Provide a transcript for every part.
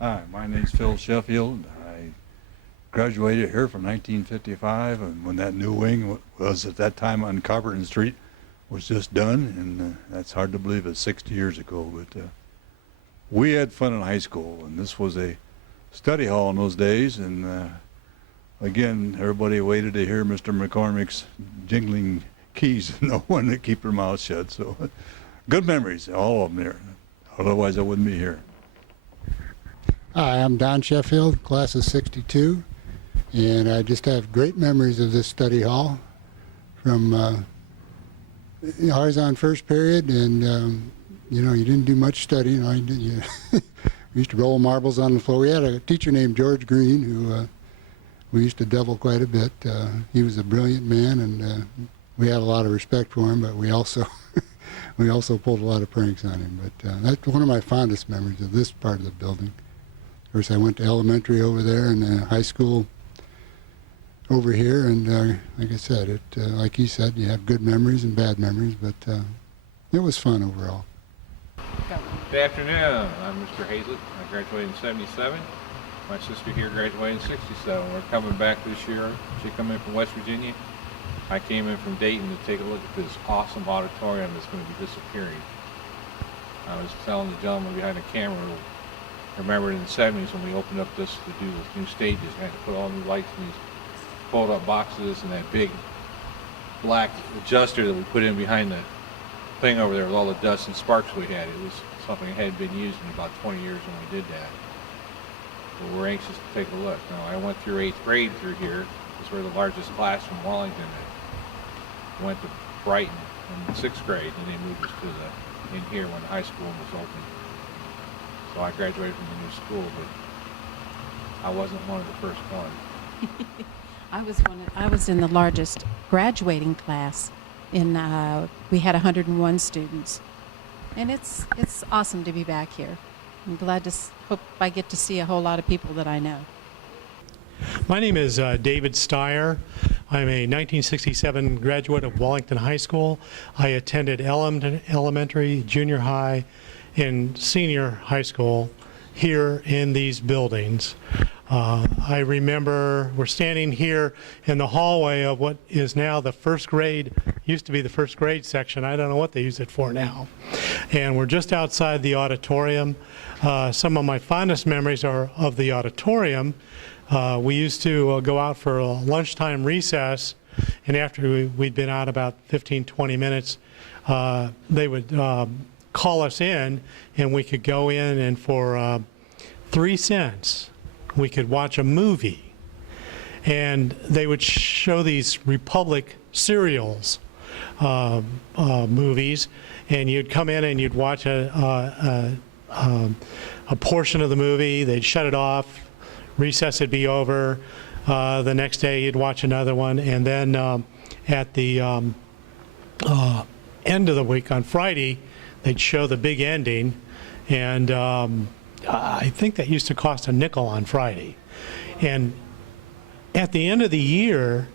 Hi, my name's Phil Sheffield. I graduated here from 1955, and when that new wing was at that time on Copperton Street was just done, and that's hard to believe it's 60 years ago, but we had fun in high school, and this was a study hall in those days, and again, everybody waited to hear Mr. McCormick's jingling keys and no one to keep their mouth shut, so good memories, all of them here. Otherwise, I wouldn't be here. Hi, I'm Don Sheffield, class of '62, and I just have great memories of this study hall from I was on first period, and you know, you didn't do much studying. We used to roll marbles on the floor. We had a teacher named George Green who we used to devil quite a bit. He was a brilliant man, and we had a lot of respect for him, but we also we also pulled a lot of pranks on him. But that's one of my fondest memories of this part of the building. Of course, I went to elementary over there and high school over here, and like I said, like he said, you have good memories and bad memories, but it was fun overall. Good afternoon. I'm Mr. Haslett. I graduated in '77. My sister here graduated in '67. We're coming back this year. She came in from West Virginia. I came in from Dayton to take a look at this awesome auditorium that's going to be disappearing. I was telling the gentleman behind the camera, I remember in the '70s when we opened up this to do the new stages, I had to put all new lights in these fold-up boxes and that big black adjuster that we put in behind the thing over there with all the dust and sparks we had. It was something that hadn't been used in about 20 years when we did that. But we're anxious to take a look. Now, I went through 8th grade through here. This was the largest class from Wellington that went to Brighton in 6th grade, and they moved us to in here when the high school was open. So I graduated from the new school, but I wasn't one of the first ones. I was in the largest graduating class. We had 101 students, and it's awesome to be back here. I'm glad to hope I get to see a whole lot of people that I know. My name is David Steyer. I'm a 1967 graduate of Wellington High School. I attended elementary, junior high, and senior high school here in these buildings. I remember we're standing here in the hallway of what is now the first grade, used to be the first grade section. I don't know what they use it for now. And we're just outside the auditorium. Some of my fondest memories are of the auditorium. We used to go out for a lunchtime recess, and after we'd been out about 15, 20 minutes, they would call us in, and we could go in, and for 3 cents, we could watch a movie. And they would show these Republic serials, movies, and you'd come in and you'd watch a portion of the movie. They'd shut it off. Recess would be over. The next day you'd watch another one, and then at the end of the week on Friday, they'd show the big ending, and I think that used to cost a nickel on Friday. And at the end of the year,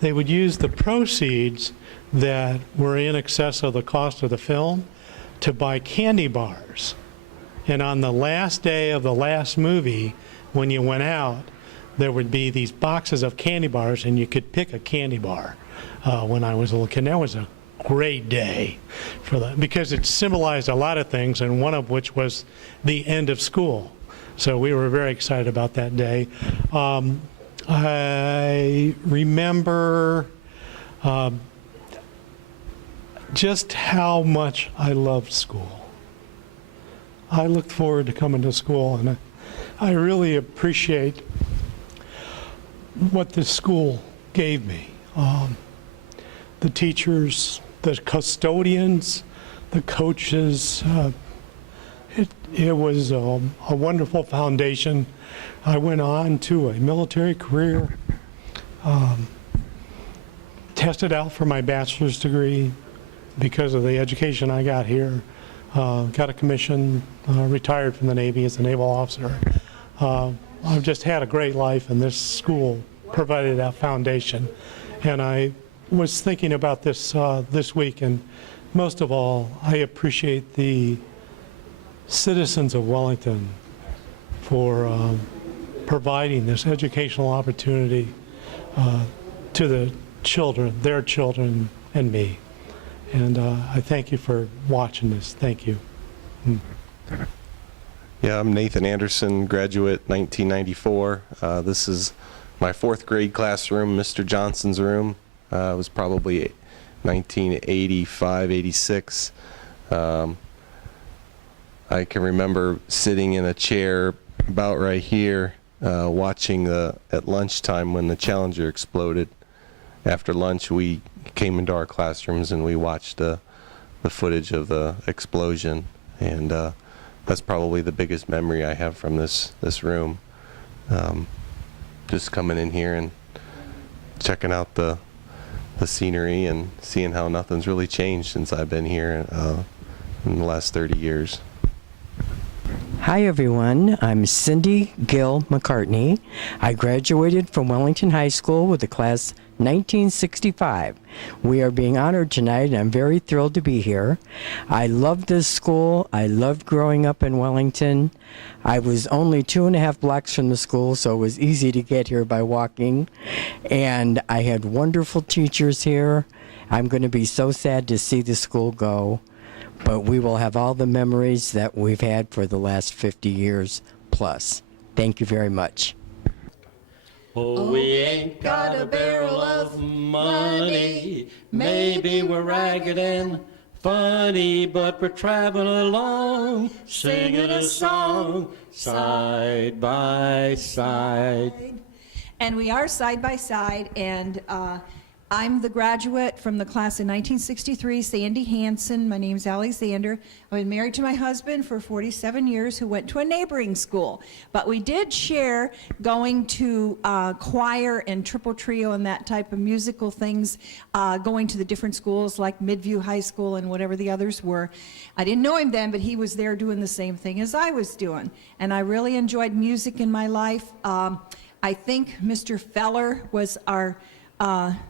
they would use the proceeds that were in excess of the cost of the film to buy candy bars. And on the last day of the last movie, when you went out, there would be these boxes of candy bars, and you could pick a candy bar. When I was a little kid, that was a great day for that, because it symbolized a lot of things, and one of which was the end of school. So we were very excited about that day. I remember just how much I loved school. I looked forward to coming to school, and I really appreciate what this school gave me. The teachers, the custodians, the coaches. It was a wonderful foundation. I went on to a military career, tested out for my bachelor's degree because of the education I got here. Got a commission, retired from the Navy as a naval officer. I've just had a great life, and this school provided that foundation. And I was thinking about this this week, and most of all, I appreciate the citizens of Wellington for providing this educational opportunity to the children, their children, and me. And I thank you for watching this. Thank you. Yeah, I'm Nathan Anderson, graduate 1994. This is my 4th grade classroom, Mr. Johnson's room. It was probably 1985, 86. I can remember sitting in a chair about right here, watching at lunchtime when the Challenger exploded. After lunch, we came into our classrooms and we watched the footage of the explosion. And that's probably the biggest memory I have from this room. Just coming in here and checking out the scenery and seeing how nothing's really changed since I've been here in the last 30 years. Hi everyone, I'm Cindy Gill McCartney. I graduated from Wellington High School with the class 1965. We are being honored tonight and I'm very thrilled to be here. I love this school. I loved growing up in Wellington. I was only 2.5 blocks from the school, so it was easy to get here by walking. And I had wonderful teachers here. I'm going to be so sad to see the school go. But we will have all the memories that we've had for the last 50 years plus. Thank you very much. Oh, we ain't got a barrel of money. Maybe we're ragged and funny, but we're traveling along, singing a song, side by side. And we are side by side, and I'm the graduate from the class of 1963, Sandy Hanson. My name's Alexander. I've been married to my husband for 47 years, who went to a neighboring school. But we did share going to choir and triple trio and that type of musical things, going to the different schools like Midview High School and whatever the others were. I didn't know him then, but he was there doing the same thing as I was doing. And I really enjoyed music in my life. I think Mr. Feller was our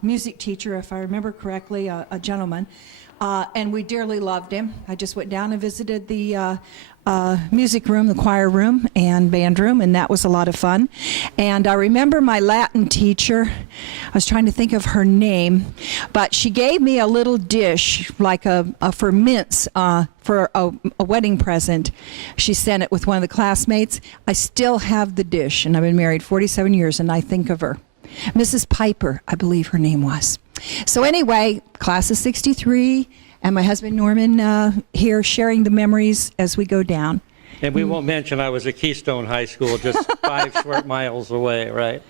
music teacher, if I remember correctly, a gentleman, and we dearly loved him. I just went down and visited the music room, the choir room, and band room, and that was a lot of fun. And I remember my Latin teacher, I was trying to think of her name, but she gave me a little dish, like for mince, for a wedding present. She sent it with one of the classmates. I still have the dish, and I've been married 47 years, and I think of her. Mrs. Piper, I believe her name was. So anyway, class of 63, and my husband Norman here sharing the memories as we go down. And we won't mention I was at Keystone High School, just 5 short miles away, right?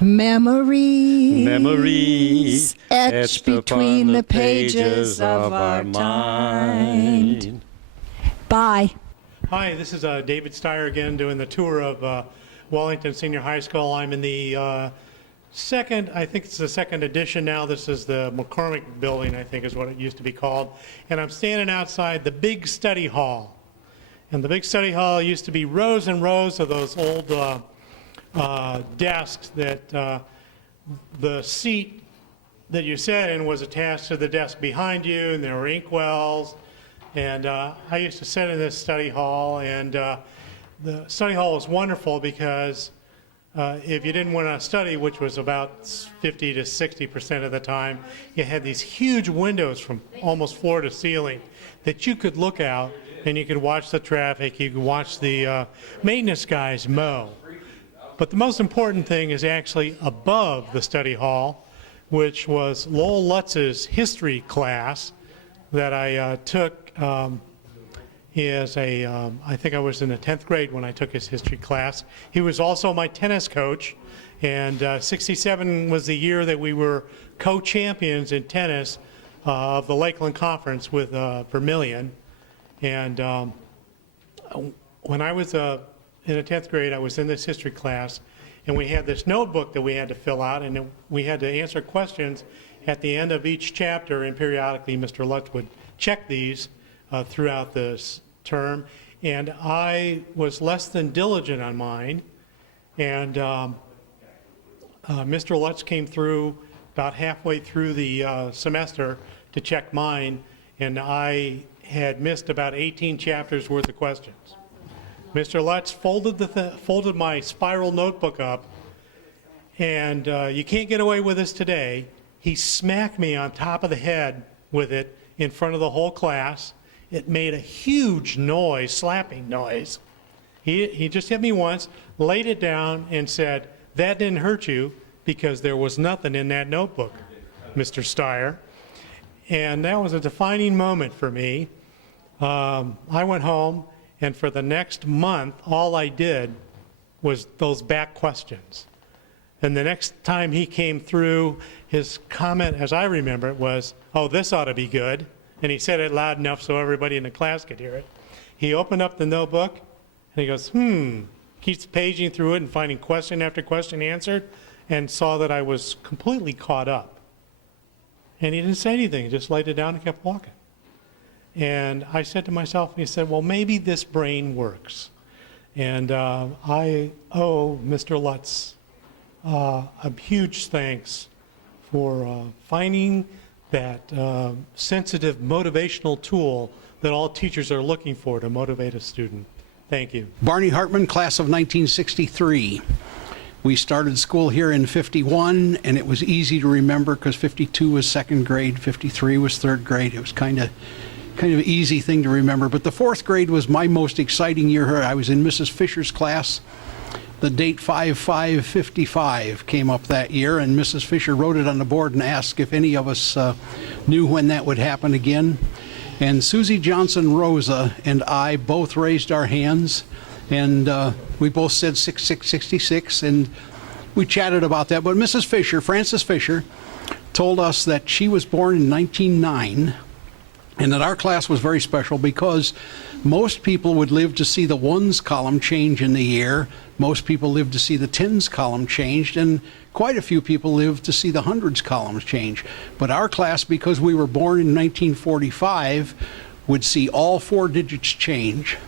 Memories etched between the pages of our mind. Bye. Hi, this is David Steyer again doing the tour of Wellington Senior High School. I'm in the second, I think it's the second edition now. This is the McCormick building, I think is what it used to be called. And I'm standing outside the big study hall. And the big study hall used to be rows and rows of those old desks that the seat that you sat in was attached to the desk behind you, and there were inkwells. And I used to sit in this study hall, and the study hall was wonderful because if you didn't want to study, which was about 50 to 60% of the time, you had these huge windows from almost floor to ceiling that you could look out and you could watch the traffic, you could watch the maintenance guys mow. But the most important thing is actually above the study hall, which was Lowell Lutz's history class that I took I think I was in the 10th grade when I took his history class. He was also my tennis coach, and 67 was the year that we were co-champions in tennis of the Lakeland Conference with Vermillion. And when I was in the 10th grade, I was in this history class, and we had this notebook that we had to fill out, and we had to answer questions at the end of each chapter, and periodically Mr. Lutz would check these throughout this term, and I was less than diligent on mine, and Mr. Lutz came through about halfway through the semester to check mine, and I had missed about 18 chapters worth of questions. Mr. Lutz folded my spiral notebook up, and you can't get away with this today. He smacked me on top of the head with it in front of the whole class. It made a huge noise, slapping noise. He just hit me once, laid it down, and said, "That didn't hurt you because there was nothing in that notebook, Mr. Steyer." And that was a defining moment for me. I went home, and for the next month, all I did was those back questions. And the next time he came through, his comment, as I remember it, was, "Oh, this ought to be good." And he said it loud enough so everybody in the class could hear it. He opened up the notebook, and he goes, keeps paging through it and finding question after question answered, and saw that I was completely caught up. And he didn't say anything. He just laid it down and kept walking. And I said to myself, he said, well, maybe this brain works. And I owe Mr. Lutz a huge thanks for finding that sensitive motivational tool that all teachers are looking for to motivate a student. Thank you. Barney Hartman, class of 1963. We started school here in 51, and it was easy to remember because 52 was second grade, 53 was third grade. It was kind of an easy thing to remember. But the fourth grade was my most exciting year. I was in Mrs. Fisher's class. The date 5/5/55 came up that year, and Mrs. Fisher wrote it on the board and asked if any of us knew when that would happen again. And Susie Johnson Rosa and I both raised our hands, and we both said 6666, and we chatted about that. But Mrs. Fisher, Frances Fisher, told us that she was born in 1909, and that our class was very special because most people would live to see the ones column change in the year. Most people lived to see the tens column changed, and quite a few people lived to see the hundreds columns change. But our class, because we were born in 1945, would see all four digits change,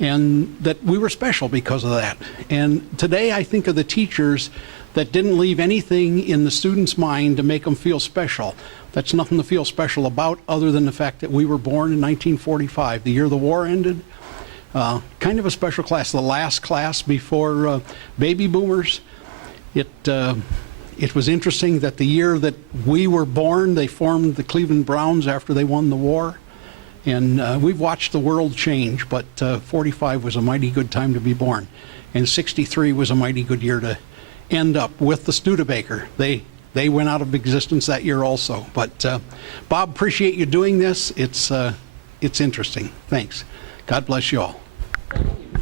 and that we were special because of that. And today I think of the teachers that didn't leave anything in the student's mind to make them feel special. That's nothing to feel special about other than the fact that we were born in 1945, the year the war ended. Kind of a special class, the last class before baby boomers. It was interesting that the year that we were born, they formed the Cleveland Browns after they won the war. And we've watched the world change, but 45 was a mighty good time to be born. And 63 was a mighty good year to end up with the Studebaker. They went out of existence that year also. But Bob, appreciate you doing this. It's interesting. Thanks. God bless you all.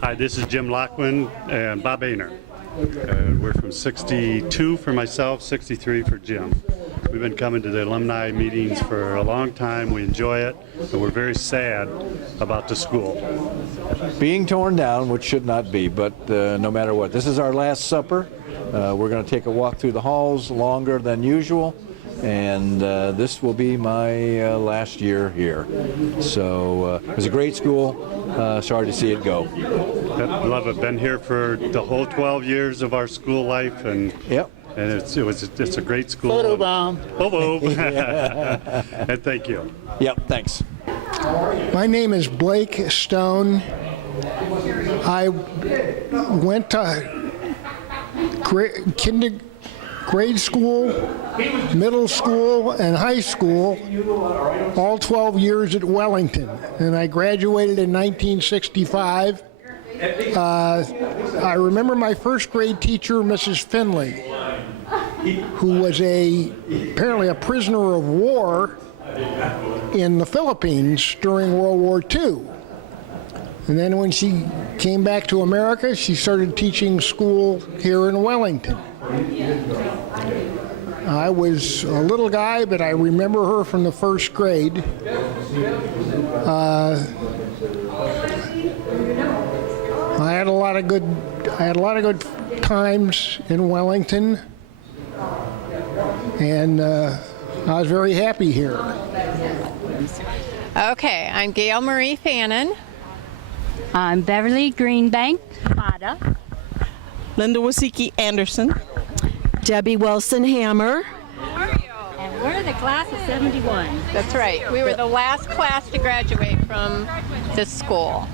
Hi, this is Jim Lockman and Bob Ainer. We're from 62 for myself, 63 for Jim. We've been coming to the alumni meetings for a long time. We enjoy it, but we're very sad about the school being torn down, which should not be, but no matter what. This is our last supper. We're going to take a walk through the halls longer than usual, and this will be my last year here. So it was a great school. Sorry to see it go. Love it. Been here for the whole 12 years of our school life, and yep. And it's a great school. Photo bomb. And thank you. Yep, thanks. My name is Blake Stone. I went to grade school, middle school, and high school, all 12 years at Wellington. And I graduated in 1965. I remember my first grade teacher, Mrs. Finley, who was apparently a prisoner of war in the Philippines during World War II. And then when she came back to America, she started teaching school here in Wellington. I was a little guy, but I remember her from the first grade. I had a lot of good times in Wellington, and I was very happy here. Okay, I'm Gail Marie Fannin. I'm Beverly Greenbank. Mata. Linda Wasicki Anderson. Debbie Wilson Hammer. And we're the class of 71. That's right. We were the last class to graduate from this school.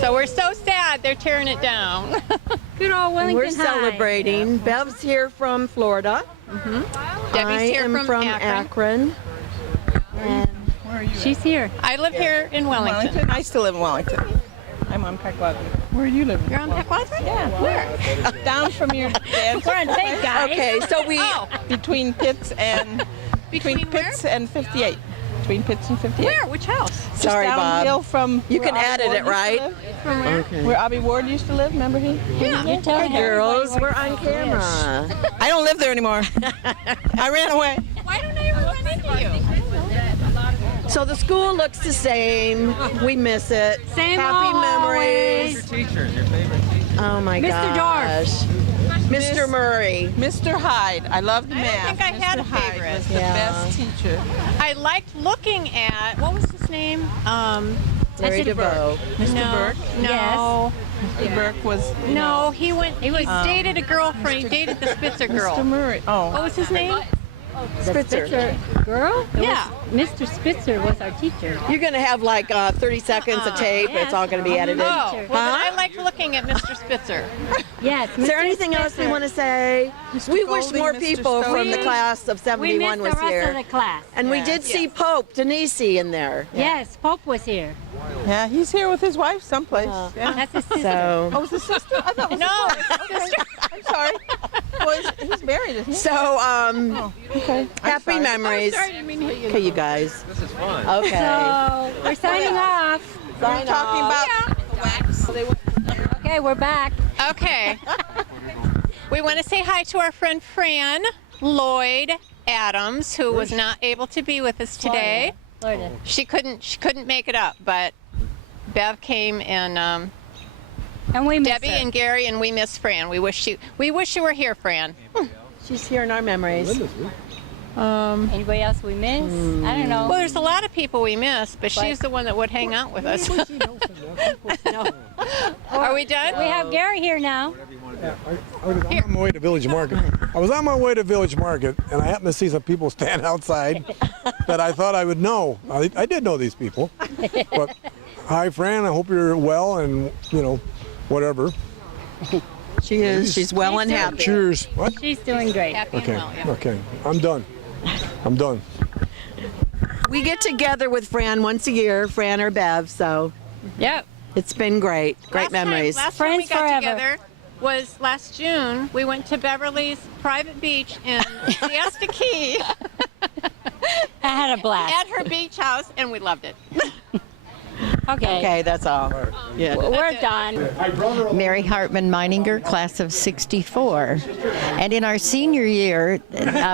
So we're so sad they're tearing it down. Good old Wellington We're High. celebrating. Bev's here from Florida. Debbie's here I am from Akron. And she's here. I live here in Wellington. I still live in Wellington. I'm on Pequoddy. Where do you live? You're on Pequoddy? Yeah. Where? Down from your dad's. We're on tape, guys. Okay, so we Oh. between Pitts and Between Pitts and 58. Between Pitts and 58. Where? Which house? Just Sorry, downhill Bob. from You where can Avi edit Ward it, used to right? live. From where? Where Avi Ward used to live, remember he? Yeah. You're telling Girls, everybody we're where on she lives. camera. I don't live there anymore. I ran away. Why don't I ever run into you? So the school looks the same. We miss it. Same Happy old memories. Teachers, your favorite teacher. Oh my Mr. gosh. Mr. Murray. Mr. Hyde. I loved I don't math. think I had Mr. a Hyde favorite. was the Yeah. best teacher. I liked looking at, what was his name? Larry Mr. DeVoe. Mr. No. Burke. No. Mr. Burke was. No, he dated a girlfriend. He dated the Spitzer girl. Mr. Murray. Oh. What was his name? Spitzer. Girl? It Yeah. was- Mr. Spitzer was our teacher. You're going to have like 30 seconds of tape. yes. It's all going to be edited. Oh, well, then Huh? I liked looking at Mr. Spitzer. Yes. Is there Mr. anything else we Spitzer. want to say? We wish Golding, more Mr. people from the Stokely. class of We 71 missed was the rest here. of the class. And we did see Pope Denise in there. Yes, Pope was here. Yeah, he's here with his wife someplace. Yeah. That's his sister. So, Oh, was his sister? I thought it was No, his wife. Okay. I'm sorry. Well, he's married, isn't he? so Okay. happy sorry. memories. sorry, I didn't mean to hit you. Okay, you guys. This is fun. Okay. So we're signing off. Sign Talking off. about the wax. Okay, we're back. Okay. We want to say hi to our friend Fran Lloyd Adams, who was not able to be with us today. Florida. She couldn't make it up, but Bev came and And we miss Debbie her. and Gary, and we miss Fran. We wish you were here, Fran. She's here in our memories. Anybody else we miss? I don't know. Well, there's a lot of people we miss, but she's the one that would hang out with us. Are we done? We have Gary here now. I was on my way to Village Market. I was on my way to Village Market, and I happened to see some people stand outside that I thought I would know. I did know these people. But hi, Fran. I hope you're well and, whatever. She is. She's well and happy. Cheers. What? She's doing great. Happy Okay. and well, yeah. Okay. I'm done. I'm done. We get together with Fran once a year, Fran or Bev, so Yep. it's been great. Great memories. Last time we Friends got forever. together was last June. We went to Beverly's private beach in Siesta Key I had a blast. at her beach house, and we loved it. Okay. Okay, that's all. Yeah. We're done. Mary Hartman Meininger, class of 64. And in our senior year,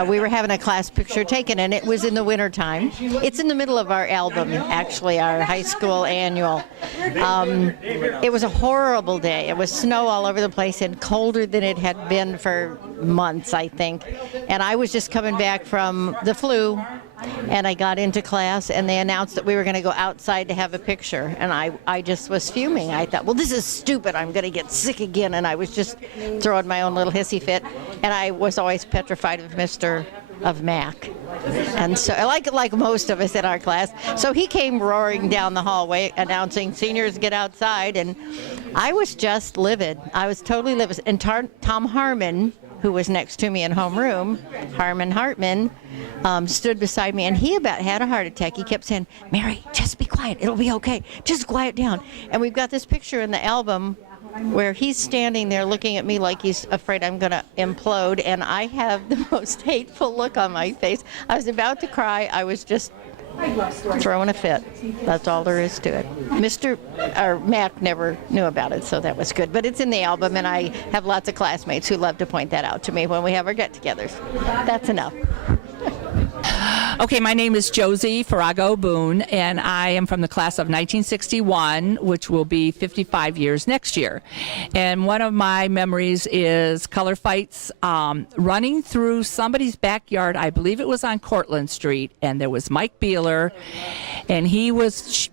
we were having a class picture taken, and it was in the wintertime. It's in the middle of our album, actually, our high school annual. It was a horrible day. It was snow all over the place and colder than it had been for months, I think. And I was just coming back from the flu, and I got into class, and they announced that we were going to go outside to have a picture. And I just was fuming. I thought, well, this is stupid. I'm going to get sick again. And I was just throwing my own little hissy fit. And I was always petrified of Mac. And so, like most of us in our class. So he came roaring down the hallway announcing, seniors, get outside. And I was just livid. I was totally livid. And Tom Hartman, who was next to me in homeroom, Hartman, stood beside me, and he about had a heart attack. He kept saying, Mary, just be quiet. It'll be okay. Just quiet down. And we've got this picture in the album where he's standing there looking at me like he's afraid I'm going to implode, and I have the most hateful look on my face. I was about to cry. I was just throwing a fit. That's all there is to it. Mac never knew about it, so that was good. But it's in the album, and I have lots of classmates who love to point that out to me when we have our get-togethers. That's enough. Okay, my name is Josie Farrago Boone, and I am from the class of 1961, which will be 55 years next year. And one of my memories is color fights running through somebody's backyard. I believe it was on Cortlandt Street, and there was Mike Beeler, and he was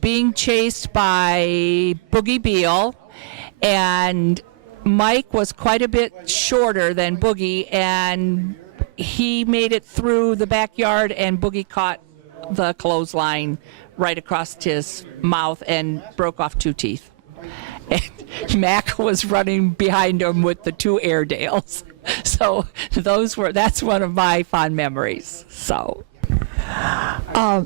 being chased by Boogie Beal, and Mike was quite a bit shorter than Boogie, and he made it through the backyard, and Boogie caught the clothesline right across his mouth and broke off 2 teeth. And Mac was running behind him with the 2 Airedales. So that's one of my fond memories. So. I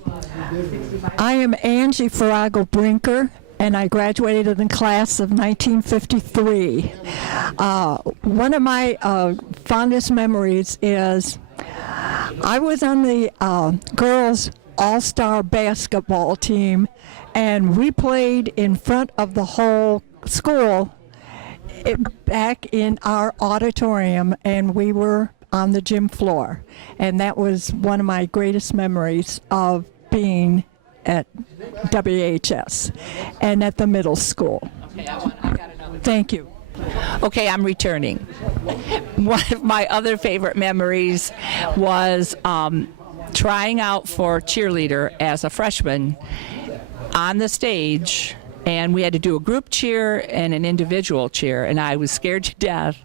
am Angie Farrago Brinker, and I graduated in the class of 1953. One of my fondest memories is I was on the girls' all-star basketball team, and we played in front of the whole school back in our auditorium, and we were on the gym floor. And that was one of my greatest memories of being at WHS and at the middle school. Okay, I gotta know. Thank you. Okay, I'm returning. One of my other favorite memories was trying out for cheerleader as a freshman on the stage, and we had to do a group cheer and an individual cheer, and I was scared to death,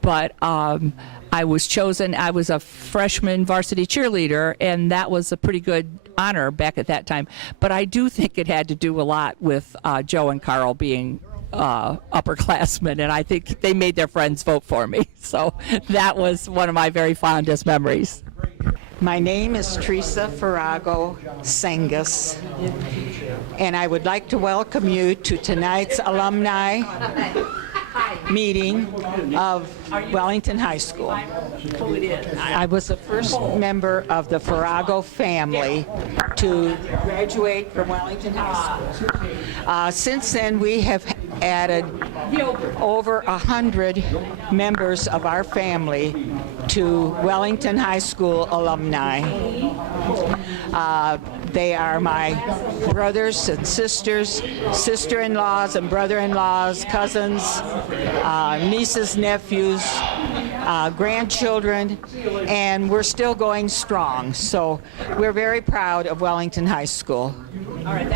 but I was chosen. I was a freshman varsity cheerleader, and that was a pretty good honor back at that time. But I do think it had to do a lot with Joe and Carl being upperclassmen, and I think they made their friends vote for me. So that was one of my very fondest memories. My name is Teresa Farrago Sengus, and I would like to welcome you to tonight's alumni meeting of Wellington High School. I was the first member of the Farrago family to graduate from Wellington High School. Since then, we have added over 100 members of our family to Wellington High School alumni. They are my brothers and sisters, sister-in-laws and brother-in-laws, cousins, nieces, nephews, grandchildren, and we're still going strong. So we're very proud of Wellington High School. All right.